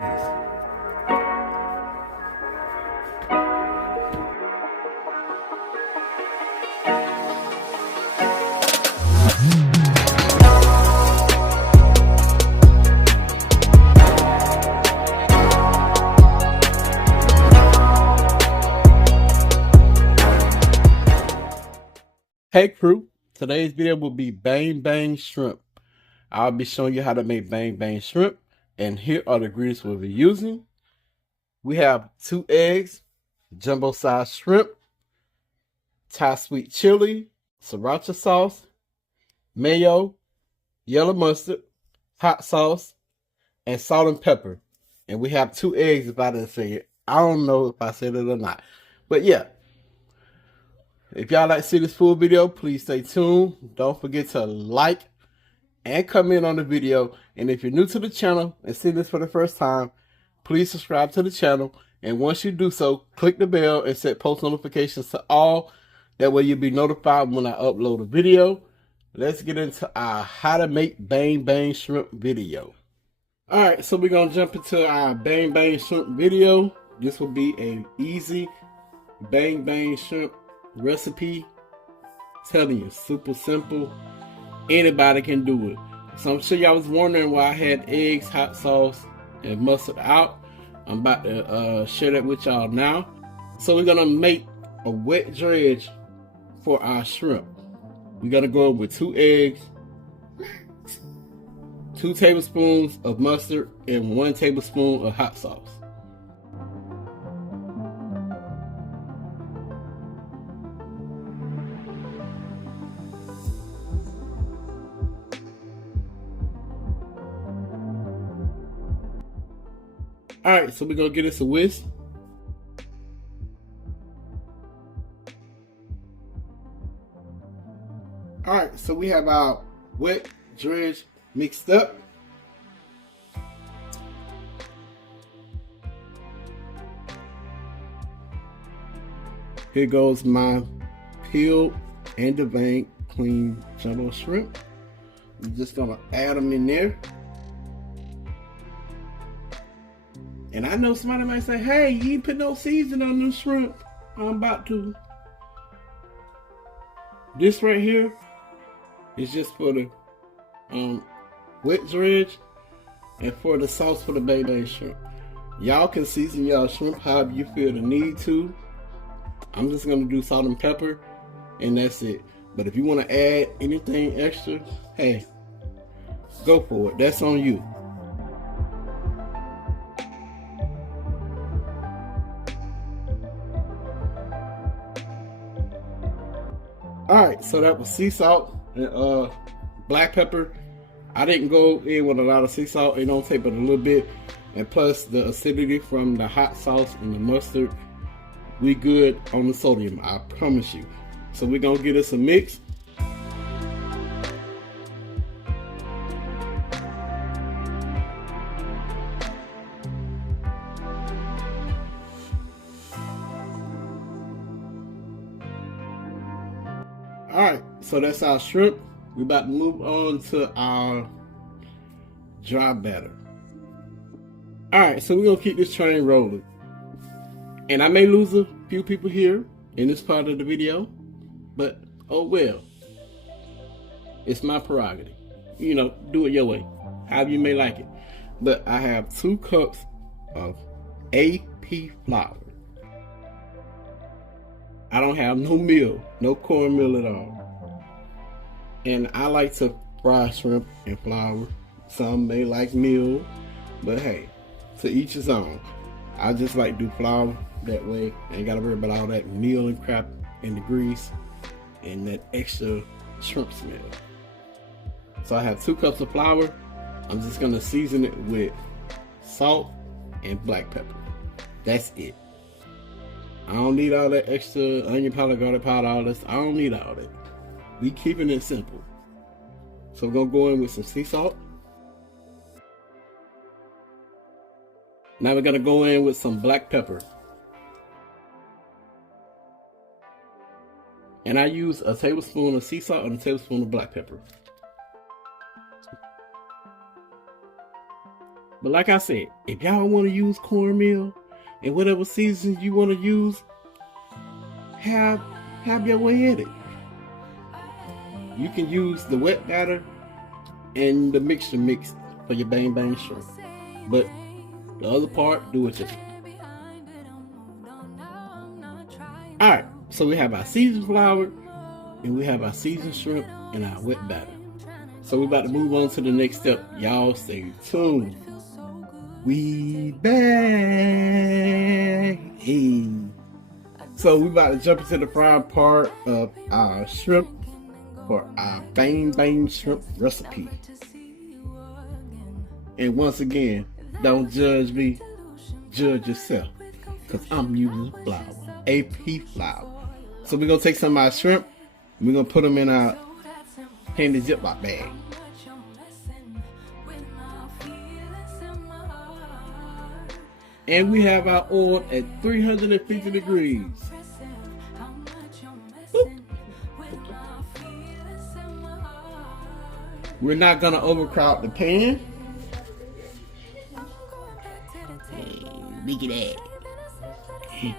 Hey crew, today's video will be bang bang shrimp. I'll be showing you how to make bang bang shrimp, and here are the ingredients we'll be using. We have 2 eggs, jumbo size shrimp, Thai sweet chili, sriracha sauce, mayo, yellow mustard, hot sauce, and salt and pepper. And we have 2 eggs, if I didn't say it. I don't know if I said it or not, but yeah. If y'all like to see this full video, please stay tuned. Don't forget to like and comment on the video. And if you're new to the channel and see this for the first time, please subscribe to the channel. And once you do so, click the bell and set post notifications to all. That way you'll be notified when I upload a video. Let's get into our how to make bang bang shrimp video. Alright, so we're going to jump into our bang bang shrimp video. This will be an easy bang bang shrimp recipe. Telling you, super simple. Anybody can do it. So I'm sure y'all was wondering why I had eggs, hot sauce, and mustard out. I'm about to share that with y'all now. So we're gonna make a wet dredge for our shrimp. We're gonna go with 2 eggs, 2 tablespoons of mustard, and 1 tablespoon of hot sauce. Alright, so we're going to get us a whisk. Alright, so we have our wet dredge mixed up. Here goes my peeled and deveined clean jumbo shrimp. I'm just going to add them in there. And I know somebody might say, hey, you ain't put no seasoning on the shrimp. I'm about to. This right here is just for the wet dredge and for the sauce for the bang bang shrimp. Y'all can season y'all shrimp however you feel the need to. I'm just going to do salt and pepper and that's it. But if you want to add anything extra, hey, go for it. That's on you. Alright, so that was sea salt and black pepper. I didn't go in with a lot of sea salt. It don't take but a little bit. And plus the acidity from the hot sauce and the mustard. We good on the sodium, I promise you. So we're going to get us a mix. Alright, so that's our shrimp. We're about to move on to our dry batter. Alright, so we're going to keep this train rolling. And I may lose a few people here in this part of the video, but oh well. It's my prerogative. You know, do it your way, however you may like it. But I have 2 cups of AP flour. I don't have no meal, no cornmeal at all. And I like to fry shrimp in flour. Some may like meal, but hey, to each his own. I just like to do flour that way. Ain't gotta worry about all that meal and crap and the grease and that extra shrimp smell. So I have 2 cups of flour. I'm just gonna season it with salt and black pepper. That's it. I don't need all that extra onion powder, garlic powder, all this. I don't need all that. We keeping it simple. So we're gonna go in with some sea salt. Now we're gonna go in with some black pepper. And I use a tablespoon of sea salt and a tablespoon of black pepper. But But like I said, if y'all want to use cornmeal and whatever seasons you want to use, have your way at it. You can use the wet batter and the mixture mix for your bang bang shrimp. But the other part, do it yourself. Alright, so we have our seasoned flour and we have our seasoned shrimp and our wet batter. So we're about to move on to the next step. Y'all stay tuned. We back. Hey. So we're about to jump into the frying part of our shrimp for our bang bang shrimp recipe. And once again, don't judge me, judge yourself, because I'm using flour, AP flour. So we're going to take some of our shrimp and we're going to put them in our handy Ziploc bag. And we have our oil at 350 degrees. Boop. We're not going to overcrowd the pan. Look at that.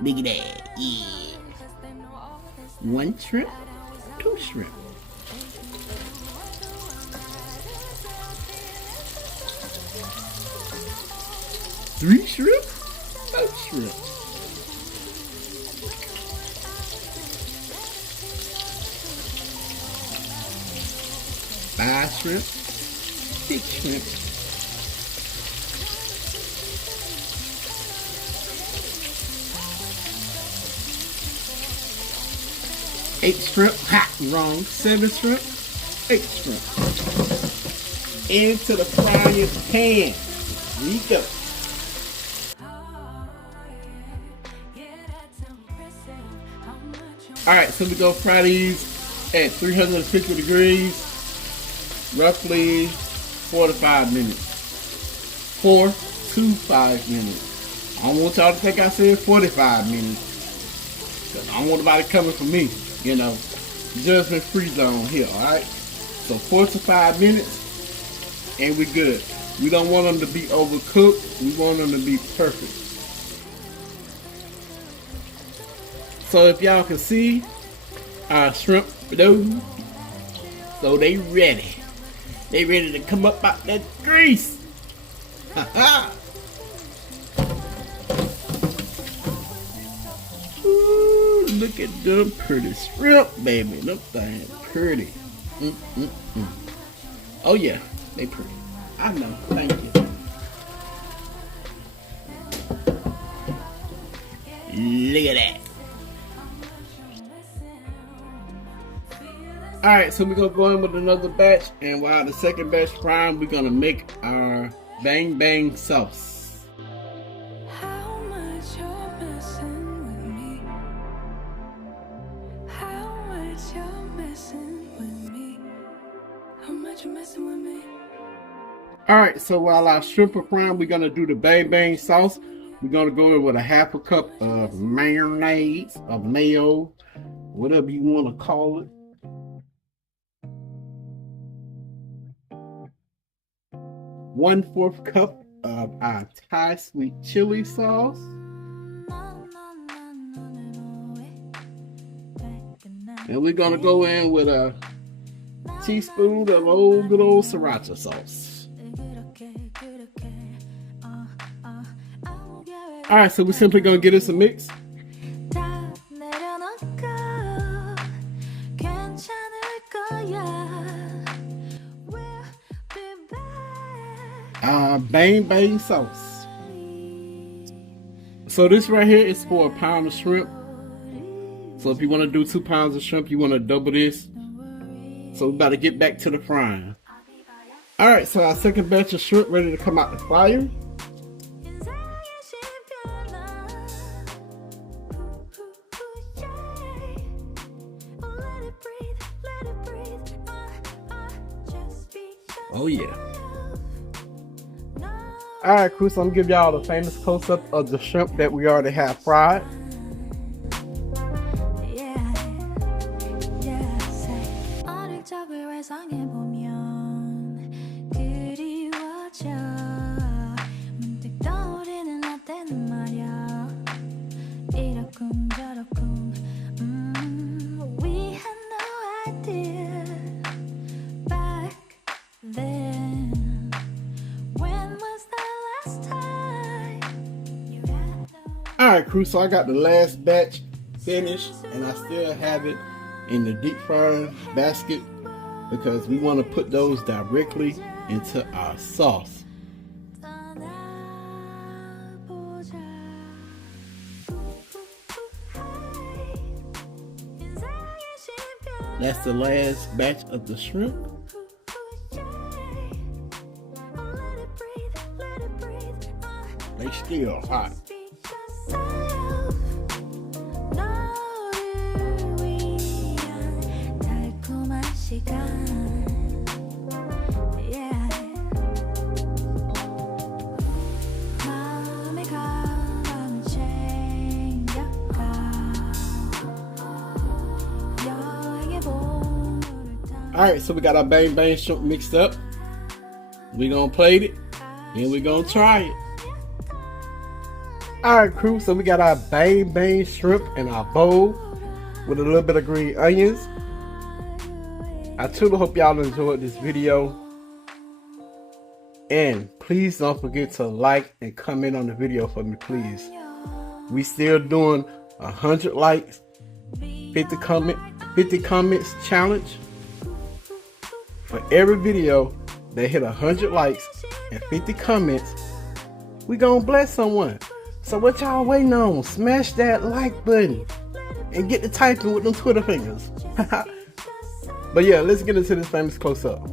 Look at that. Yeah. 1 shrimp, 2 shrimp. Three shrimp, 4 shrimp. 5 shrimp, 6 shrimp. 8 shrimp, ha, wrong, 7 shrimp, 8 shrimp. Into the frying pan. Here we go. Alright, so we go fry these at 350 degrees, roughly 4 to 5 minutes. 4 to 5 minutes. I don't want y'all to think I said 45 minutes. Cause I don't want nobody coming for me, you know. Judgment free zone here, alright? So 4 to 5 minutes and we're good. We don't want them to be overcooked. We want them to be perfect. So if y'all can see our shrimp below, so they ready. They ready to come up out that grease. Ha-ha. Ooh, look at them pretty shrimp, baby. Them things pretty. Oh yeah, they pretty. I know, thank you. Look at that. Alright, so we're going to go in with another batch, and while the second batch frying, we're going to make our bang bang sauce. How much you're messing with me. How much you're messing with me. How much you're messing with me. Alright, so while our shrimp are frying, we're going to do the bang bang sauce. We're going to go in with a 1/2 cup of mayonnaise, of mayo, whatever you want to call it. 1/4 cup of our Thai sweet chili sauce. And we're going to go in with a teaspoon of good old sriracha sauce. Alright, so we're simply going to get us a mix. Bang bang sauce. So this right here is for 1 pound of shrimp. So if you want to do 2 pounds of shrimp, you want to double this. So we're about to get back to the frying. Alright, so our second batch of shrimp ready to come out the fryer. Oh yeah. Alright, crew, so I'm gonna give y'all the famous close-up of the shrimp that we already have fried. Alright, crew, so I got the last batch finished, and I still have it in the deep frying basket because we want to put those directly into our sauce. That's the last batch of the shrimp. They still hot. Alright, so we got our bang bang shrimp mixed up. We gonna plate it and we gonna try it. Alright, crew, so we got our bang bang shrimp in our bowl with a little bit of green onions. I truly hope y'all enjoyed this video. And please don't forget to like and comment on the video for me, please. We still doing 100 likes, 50 comments challenge. For every video that hit 100 likes and 50 comments, we gonna bless someone. So what y'all waiting on? Smash that like button and get to typing with them Twitter fingers. But yeah, let's get into this famous close-up.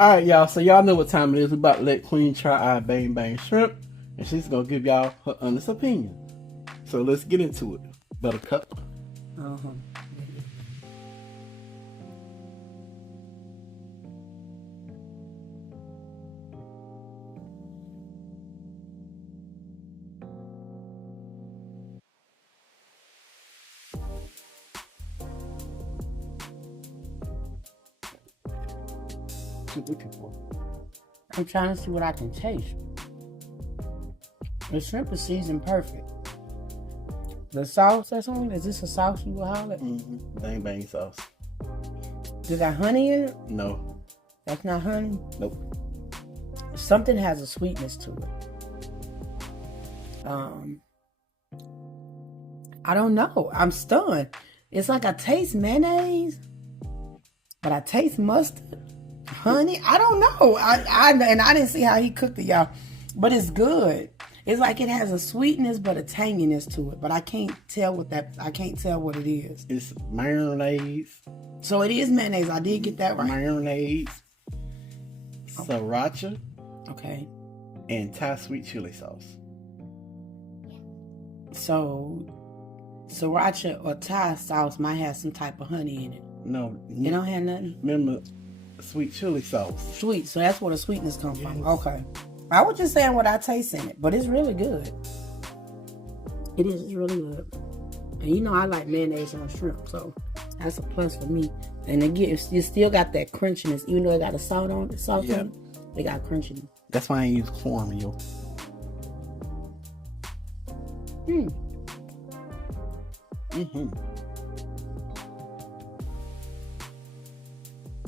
Alright, y'all, so y'all know what time it is. We about to let Queen try our bang bang shrimp, and she's gonna give y'all her honest opinion. So let's get into it. Buttercup. What you looking for? I'm trying to see what I can taste. The shrimp is seasoned perfect. The sauce that's on, is this a sauce you will holler? Bang bang sauce. Does that honey in it? No. That's not honey? Nope. Something has a sweetness to it. I don't know. I'm stunned. It's like I taste mayonnaise, but I taste mustard. Honey, I don't know. I didn't see how he cooked it, y'all, but it's good. It's like it has a sweetness but a tanginess to it, but I can't tell what it is. It's mayonnaise. So it is mayonnaise. I did get that right. Mayonnaise, sriracha, Okay. and Thai sweet chili sauce. So sriracha or Thai sauce might have some type of honey in it. No, It don't have nothing. remember sweet chili sauce. Sweet. So that's where the sweetness comes from. Okay. I was just saying what I taste in it, but it's really good. It is. It's really good. And you know I like mayonnaise on shrimp, so that's a plus for me. And again, you still got that crunchiness, even though it got a salt on it. On it, they got crunchiness. That's why I ain't use cornmeal.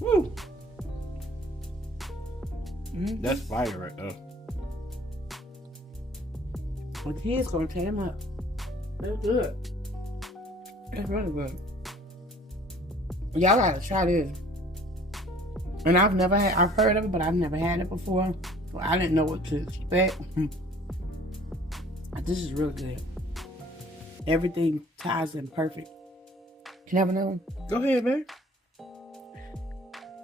Woo. That's fire right there. The kids gonna tear them up. They're good. It's really good. Y'all gotta try this. And I've heard of it, but I've never had it before. So I didn't know what to expect. This is really good. Everything ties in perfect. You never know. Go ahead, man.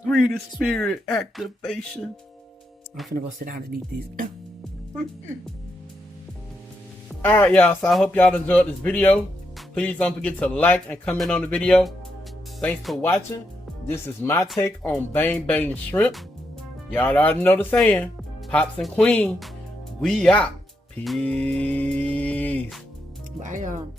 Greedy spirit activation. I'm finna go sit down and eat these. Alright, y'all, so I hope y'all enjoyed this video. Please don't forget to like and comment on the video. Thanks for watching. This is my take on bang bang shrimp. Y'all already know the saying. Pops and Queen, we out. Peace. Bye, y'all.